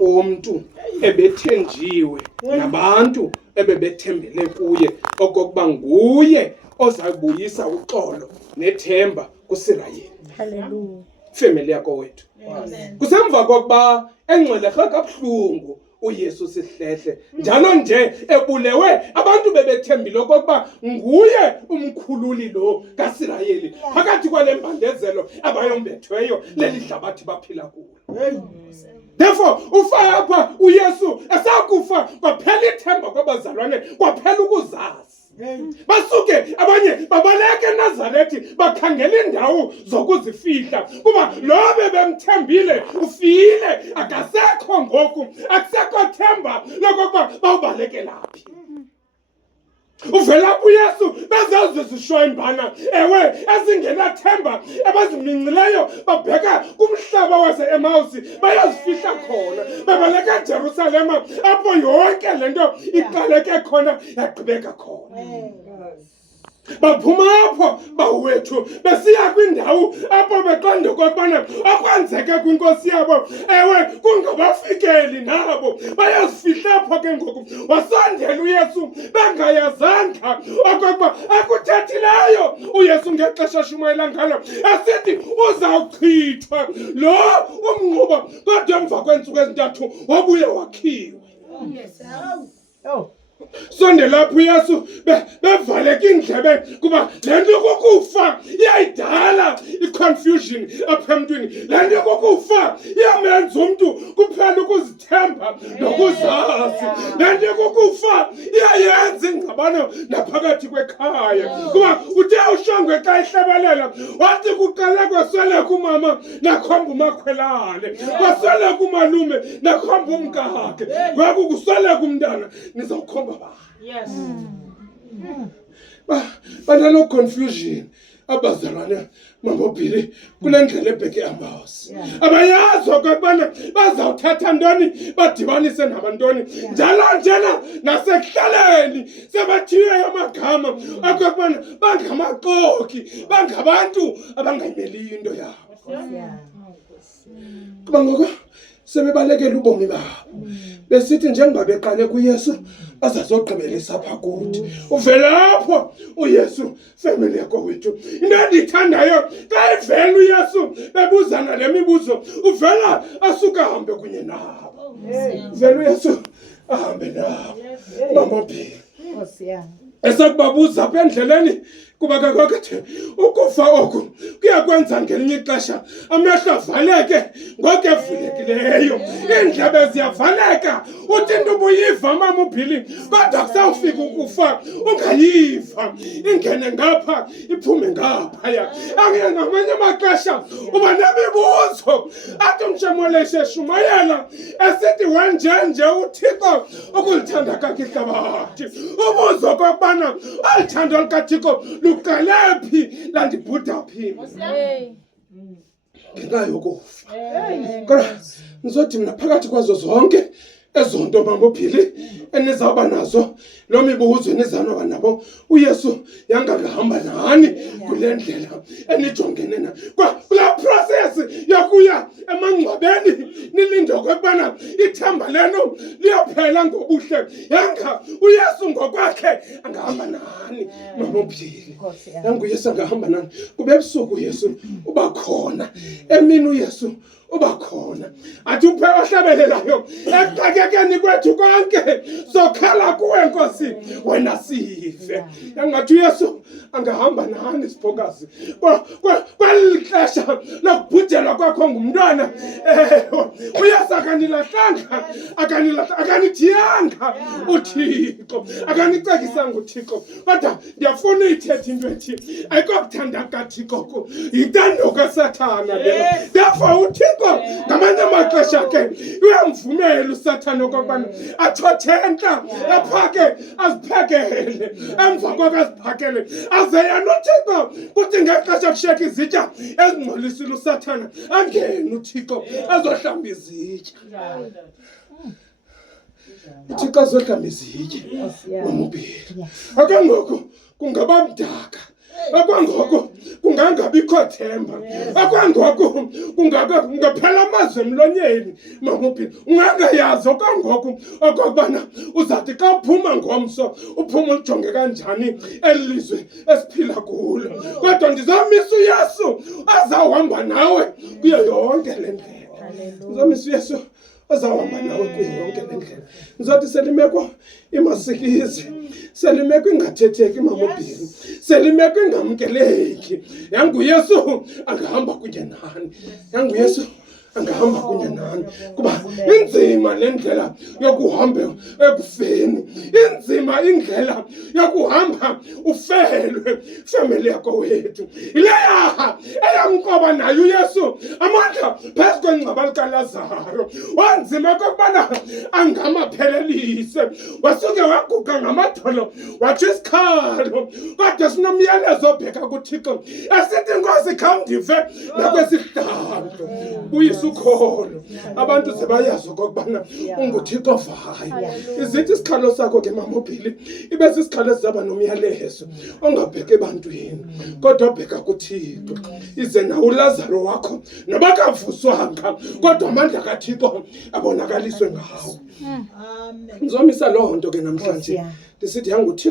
komntu ebethenjiwe nabantu ebebethembele kuye okokuba nguye ozabuyisa uxolo nethemba kuSirayeli. Hallelujah. Family yakho wethu. Kusemva kokuba engcweleke kabuhlungu uYesu sihlehle njalo nje ebulewe abantu bebethembile okokuba nguye umkhululi lo kaSirayeli phakathi kwale mbandezelo abayombethweyo leli hlabathi baphila kulo. Therefore ufapha uYesu esakufa kwaphela ithemba kwabazalwane kwaphela ukuzazi. Basuke abanye babaleke eNazarethi bakhangela indawo zokuzifihla kuba lo bebemthembile ufile akasekho ngoku akusekho themba lokuba bawubaleke laphi. Uvela uYesu bezazizisho imbana ewe ezingenathemba abazimincileyo babheka kumhlaba wase-Emausi bayazifihla khona babaleka eJerusalema apho yonke lento iqaleke khona yaqhubeka khona. Baphuma apho bawethu besiya kwindawo apho beqonde ukubana okwenzeke kwinkosi yabo ewe kungabafikeli nabo bayazifihla apho ke ngoku wasondela uYesu bengayazanga okokuba akuthethileyo uYesu ngexesha shumayela ngalo esithi uzawuchithwa lo umnquba kodwa emva kweentsuku ezintathu wabuye wakhiwe. Sondela lapho uYesu bevaleka indlebe kuba lento kokufa iyayidala iconfusion apha emntwini. Lento kokufa iyamenza umuntu kuphela ukuzithemba nokuzazi. Lento kokufa iyayenza ingxabano naphakathi kwekhaya kuba uthe ushongwe xa ihlabelela wathi kuqala kwasweleka umama nakhomba umakhwelane kwasweleka umalume nakhomba umkakhe kwaku kusweleka umntana nizawukhomba. Yes. Banalo confusion abazalwana mamobili kule ndlela ebheke Emmaus. Abayazi okubana bazawuthatha ntoni badibanise nabantoni njalo njena nasekuhlaleni sebathiwe amagama okubana bangamaxoki bangabantu abangayimeli into yabo. Kuba ngoko sebebalekela ubomi babo besithi njengoba beqale kuYesu bazazogqibelisa apha kuthi. Uvela lapho uYesu family yakho wethu into endiyithandayo xa ivela uYesu bebuzana le mibuzo uvela asuka ahambe kunye nabo. Uvela uYesu ahambe nabo bamobili esakubabuza apha endleleni kuba kakade ukufa oku kuyakwenza ngelinye ixesha amehlo avaleke ngoku evulekileyo iindlebe ziyavaleka uthi into ubuyiva mama uBhili kodwa kusawufika ukufa ungayiva ingene ngapha iphume ngaphaya. Ngamanye amaxesha uba nemibuzo athi umshamoleshe eshumayela esithi wenjenje uThixo ukulithanda kakhe ihlabathi ubuzo kokubana alithanda olikaThixo luqalephi landibhuda phi ngenxa yokufa. Kodwa ngizothi mna phakathi kwazo zonke ezo nto mamobhili enizawuba nazo lo mibuzo enizawuba nabo uYesu yangahamba nani kule ndlela enijongene na kulaa process yokuya emangcwabeni nilinde okubana ithemba leno liyophela ngobuhle yanga uYesu ngokwakhe angahamba nani mamobhili. Yanga uYesu angahamba nani kube ebusuku uYesu uba khona emini uYesu uba khona athi uphe ohlabelelayo ekuxakekeni kwethu konke sokhala kuwe Nkosi wena sife. Yangathi uYesu angahamba nani siphokazi kweli xesha lokubhujelwa kwakho ngumntwana. uYesu akanilahlanga akanithiyanga uThixo akanicekisanga uThixo kodwa ndiyafuna uyithetha into ethi ayikokuthanda kaThixo ku yintando kaSathana lelo. Therefore uThixo ngamanye amaxesha ke uyamvumela uSathane okubana athothe entla aphake aziphakele emva kwako aziphakele aze yena uThixo kuthi ngexesha kushiyeka izitya ezingcolisile uSathane angene uThixo azohlamba izitya. uThixo azohlamba izitya mamobhili. Akangoku kungaba mdaka Akwangoku kungangabikho themba. Akwangoku kungaphela amazwi emlonyeni mama uphile. Ungangayazi okwangoku okubana uzathi xa uphuma ngomso uphuma ujonge kanjani elizwe esiphila kulo. Kodwa ndizamisa uYesu azawuhamba nawe kuyo yonke le ndlela. Ndizamisa uYesu azawuhamba nawe kuyo yonke le ndlela. Ndizothi selimeko imasikizi, selimeko ingathetheki mama uBhili, selimeko ingamkeleki, yanguYesu angahamba kunye nani. YanguYesu angahamba kunye nani. Kuba inzima le ndlela yokuhamba ekufeni, inzima indlela yokuhamba ufelwe family yakho wethu. Ileya eyamqoba nayo uYesu amandla phezu kwengcwaba likaLazaro. Wanzima kokubana angamaphelelise, wasuke waguga ngamadolo watsho isikhalo. Kodwa sinomyalezo obheka kuThixo esithi Nkosi khawundive nakwesihlalo. Ukholo abantu sebayazi okubana unguThixo vayo. Izithi isikhalo sakho ke mama uBhili ibe sisikhalo esizaba nomyalezo ongabheke ebantwini kodwa obheka kuThixo. Ize nawo uLazaro wakho nabakavuswanga kodwa amandla kaThixo abonakaliswe ngawo. Amen. Ngizomisa loo nto ke namhlanje ndisithi yanguThixo